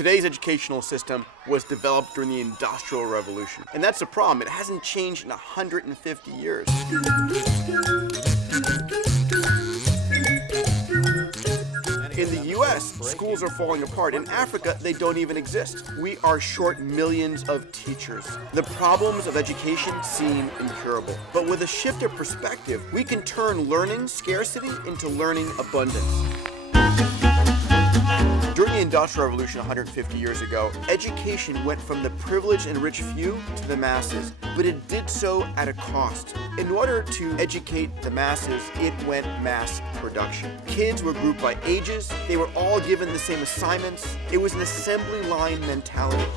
Today's educational system was developed during the Industrial Revolution. And that's the problem. It hasn't changed in 150 years. In the US, schools are falling apart. In Africa, they don't even exist. We are short millions of teachers. The problems of education seem incurable. But with a shift of perspective, we can turn learning scarcity into learning abundance. During the Industrial Revolution 150 years ago, education went from the privileged and rich few to the masses, but it did so at a cost. In order to educate the masses, it went mass production. Kids were grouped by ages, they were all given the same assignments. It was an assembly line mentality.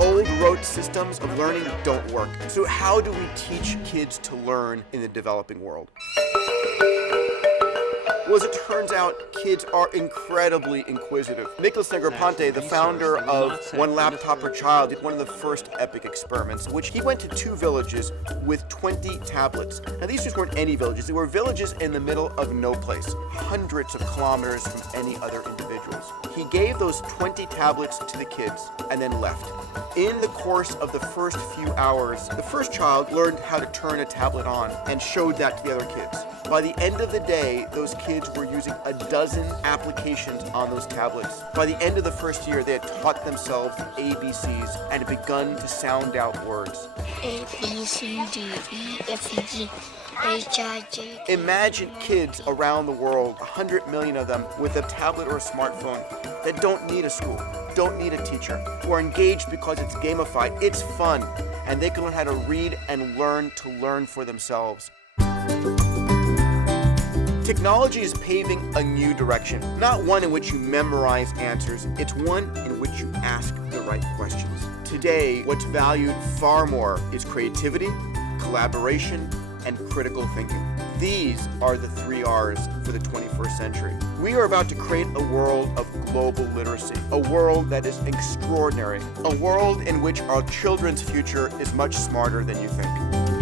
Old rote systems of learning don't work. So how do we teach kids to learn in the developing world? Well, as it turns out, kids are incredibly inquisitive. Nicholas Negroponte, the founder of One Laptop Per Child, did one of the first epic experiments, in which he went to 2 villages with 20 tablets. Now, these just weren't any villages. They were villages in the middle of no place, hundreds of kilometers from any other individuals. He gave those 20 tablets to the kids and then left. In the course of the first few hours, the first child learned how to turn a tablet on and showed that to the other kids. By the end of the day, those kids were using a dozen applications on those tablets. By the end of the first year, they had taught themselves ABCs and had begun to sound out words. A, B, C, D, E, F, G, H, I, J. Imagine kids around the world, 100 million of them, with a tablet or a smartphone that don't need a school, don't need a teacher, who are engaged because it's gamified, it's fun, and they can learn how to read and learn to learn for themselves. Technology is paving a new direction, not one in which you memorize answers, it's one in which you ask the right questions. Today, what's valued far more is creativity, collaboration, and critical thinking. These are the 3 R's for the 21st century. We are about to create a world of global literacy, a world that is extraordinary, a world in which our children's future is much smarter than you think.